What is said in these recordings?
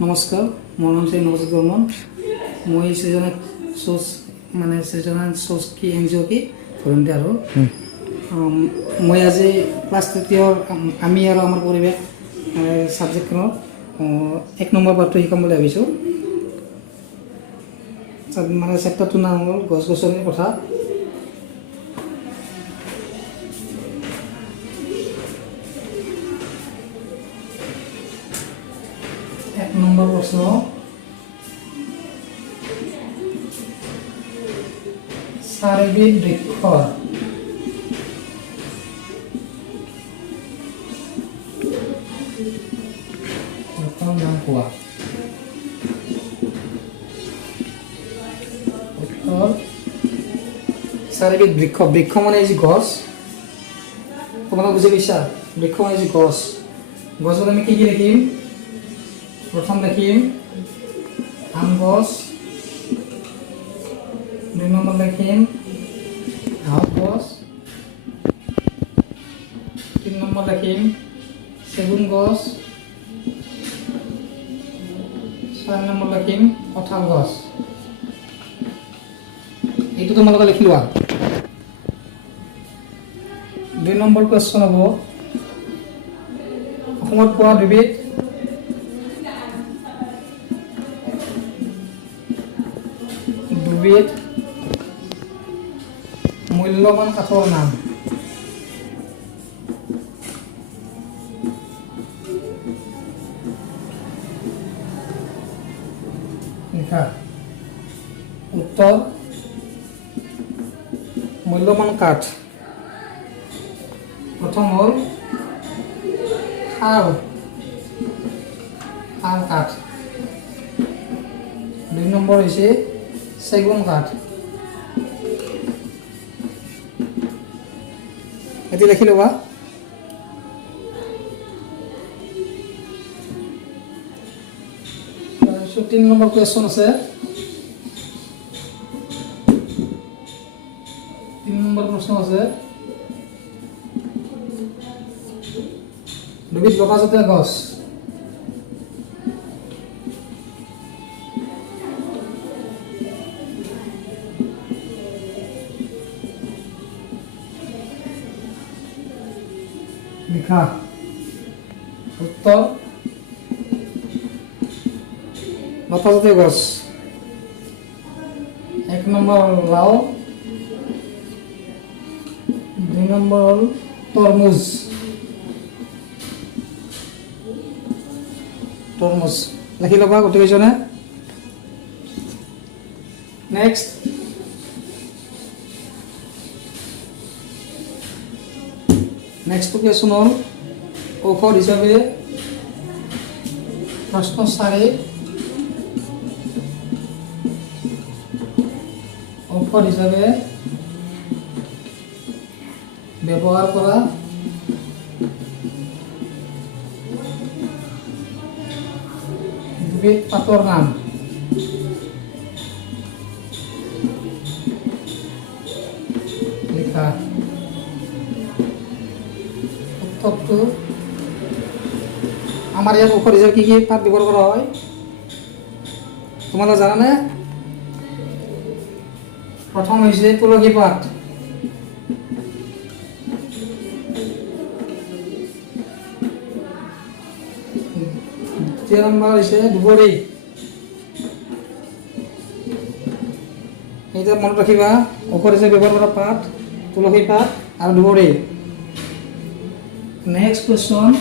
নমস্কাৰ, মোৰ নাম শ্ৰী নৱজিৎ বৰ্মন। মই সৃজনা সোচ সৃজনা সোচ কি NGO কি ভলেণ্টিয়াৰ আৰু মই আজি ক্লাছ 3 আমি আৰু আমাৰ পৰিৱেশ ছাবজেক্টখনৰ 1 নম্বৰ পাঠটো শিকাম বুলি ভাবিছোঁ। চেপ্টাৰটোৰ নাম হ'ল গছ গছনিৰ কথা। এক নম্বৰ প্ৰশ্ন, চাৰিবিধ বৃক্ষৰ নাম কোৱা। উত্তৰ, চাৰিবিধ বৃক্ষ। বৃক্ষ মানে যি গছ, তোমালোকে বুজি পাইছা? বৃক্ষ মানে যি গছ, গছত আমি কি কি দেখিম? প্ৰথম দেখিম আম গছ, 2 নম্বৰ দেখিম ঘাঁহ গছ, 3 নম্বৰ দেখিম চেগুন গছ, 4 নম্বৰ দেখিম কঁঠাল গছ। এইটো তোমালোকে লিখি লোৱা। 2 নম্বৰ কুৱেশ্যন হ'ব, অসমত পোৱা দুবিধ মূল্যৱান কাঠৰ নাম। লিখা। উত্তৰ, মূল্যৱান কাঠ। প্ৰথম হ'ল শাল কাঠ, 2 নম্বৰ হৈছে চেগুন কাঠ। এটি লিখি ল'বা। তাৰপিছত 3 নম্বৰ কুৱেশ্যন আছে। 3 নম্বৰ প্ৰশ্ন আছে, দুবিধ লতাজাতীয় গছ। লিখা। উত্তৰ, লতাজাতীয় গছ। 1 নম্বৰ লাও, 2 নম্বৰ হ'ল তৰমুজ। লিখি ল'বা গোটেইকেইজনে। নেক্সট, নেক্সট কুৱেশ্যন হ'ল ঔষধ হিচাপে প্ৰশ্ন 4, ঔষধ হিচাপে ব্যৱহাৰ কৰা দুবিধ পাতৰ নাম। লিখা। উত্তৰটো, আমাৰ ইয়াত ঔষধ হিচাপে কি কি পাত ব্যৱহাৰ কৰা হয় তোমালোকে জানানে? প্ৰথম হৈছে তুলসী পাত, দ্বিতীয় নম্বৰ হৈছে দুবৰি। এইটো মনত ৰাখিবা, ঔষধ হিচাপে ব্যৱহাৰ কৰা পাত তুলসী পাত আৰু দুবৰি। নেক্সট কুৱেশ্যন,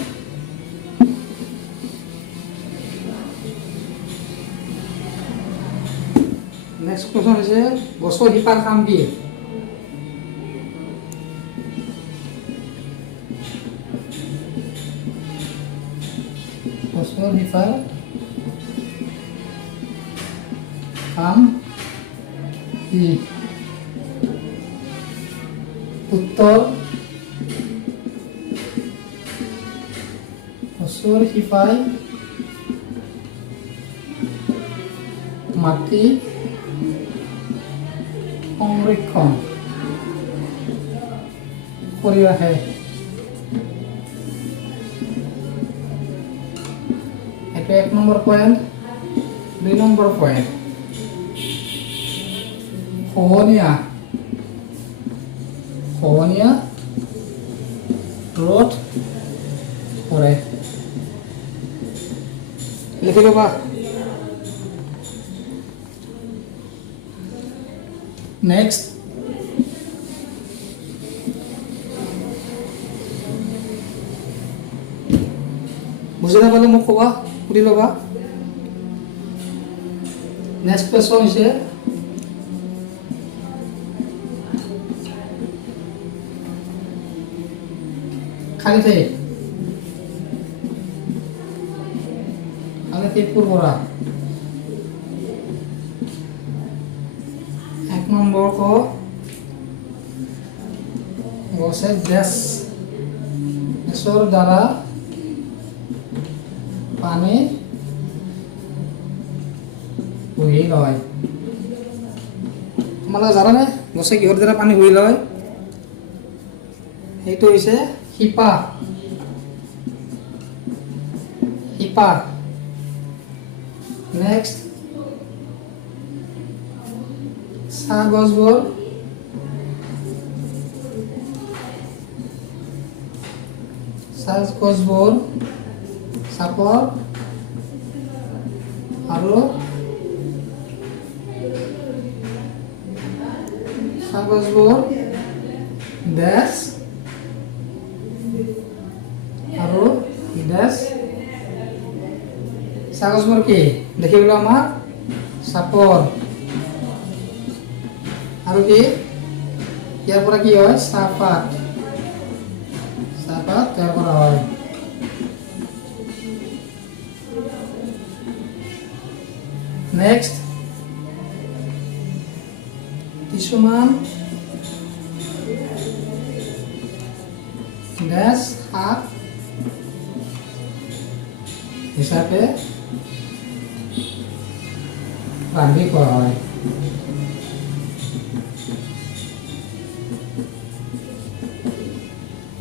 হৈছে গছৰ শিপাৰ কাম কি? গছৰ শিপাৰ কাম কি? উত্তৰ, গছৰ শিপাই মাটি সংৰক্ষণ কৰি ৰাখে। এইটো 1 নম্বৰ পয়েন্ট 2 নম্বৰ পয়েন্ট খহনীয়া ৰোধ কৰে লিখি ল'বা নেক্সট বুজি নাপালে মোক ক'বা সুধি ল'বা নেক্সট কুৱেশ্যন হৈছে খালি ঠাই পূৰ্বৰা 1 নম্বৰ গছে গেছৰ দ্বাৰা পানী শুহি লয় তোমালোকে জানানে গছে কিহৰ দ্বাৰা পানী শুহি লয় সেইটো হৈছে শিপা নেক্সট চাহ গছবোৰ চাপৰ আৰু চাহ গছবোৰ ডেছ আৰু ডেছ চাহ গছবোৰ কি দেখিবলৈ আমাৰ চাপৰ আৰু কি ইয়াৰ পৰা কি হয় চাহপাত তৈয়াৰ কৰা হয় নেক্সট কিছুমান ডেছ শাক হিচাপে ৰান্ধি খোৱা হয়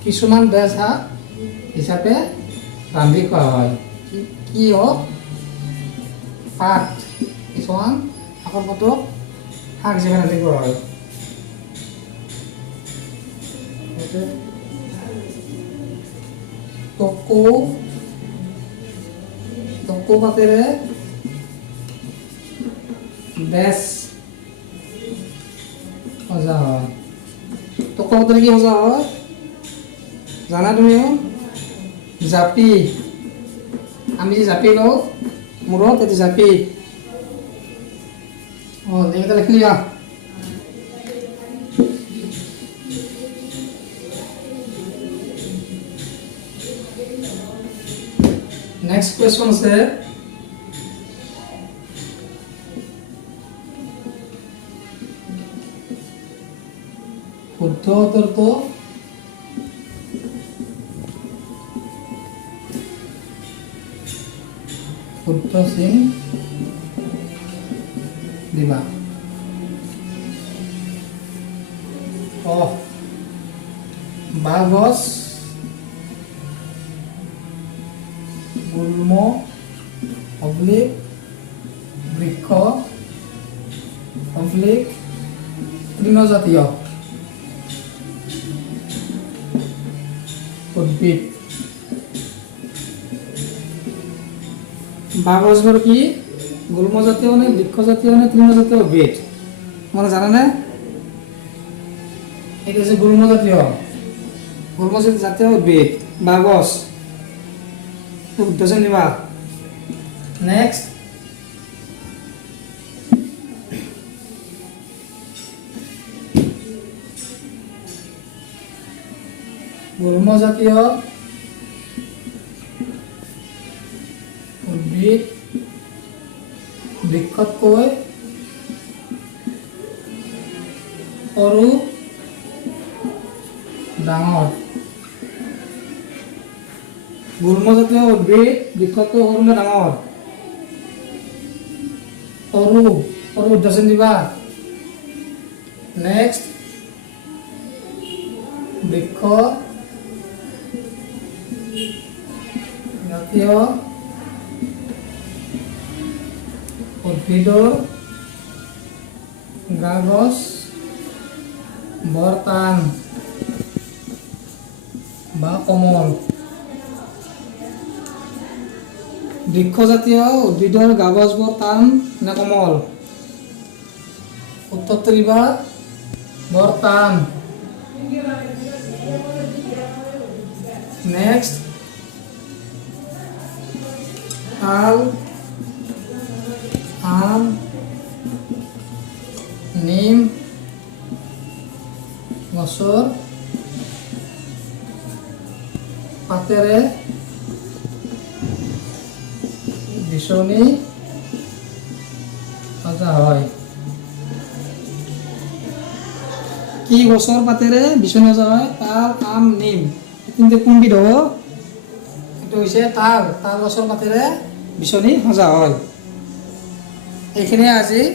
কিছুমান ডেছ শাক হিচাপে ৰান্ধি খোৱা হয় কি হওক পাত কিছুমান শাকৰ পাতক শাক হিচাপে ৰান্ধি খোৱা হয় টকৌ পাতেৰে ডেছ সজা হয় টকৌ পাতেৰে কি সজা হয় জানা তুমিও জাপি আমি যে জাপি লওঁ মূৰত এইটো জাপি এইকেইটা লিখি লিয়া নেক্সট কুৱেশ্যন আছে শুদ্ধ উত্তৰটো শুদ্ধ চিন দিবা বাঁহগছ গুল্ম অব্লিক বৃক্ষ অব্লিক তৃণজাতীয় উদ্ভিদ বাঁহগছবোৰ কি গুল্মজাতীয় নে বৃক্ষজাতীয় নে তৃণজাতীয় উদ্ভিদ তোমালোকে জানানে এইটো হৈছে গুল্মজাতীয় উদ্ভিদ বাঁহগছ শুদ্ধ চিন দিবা নেক্সট গুল্মজাতীয় উদ্ভিদ বৃক্ষতকৈ সৰু ডাঙৰ গুল্মজাতীয় উদ্ভিদ বৃক্ষতকৈ সৰু নে ডাঙৰ সৰু শুদ্ধ চিন দিবা নেক্সট বৃক্ষ জাতীয় উদ্ভিদৰ গা-গছ বৰ টান বা কোমল। বৃক্ষজাতীয় উদ্ভিদৰ গা-গছবোৰ টান নে কোমল? উত্তৰটো দিবা বৰ টান। নেক্সট, তাল, আম, নিম গছৰ পাতেৰে বিচনী সজা হয়। কি গছৰ পাতেৰে বিচনী সজা হয়? তাল, আম, নিম। কিন্তু কোনবিধ হ'ব? এইটো হৈছে তাল। তাল গছৰ পাতেৰে বিচনী সজা হয়। এইখিনিয়ে আজি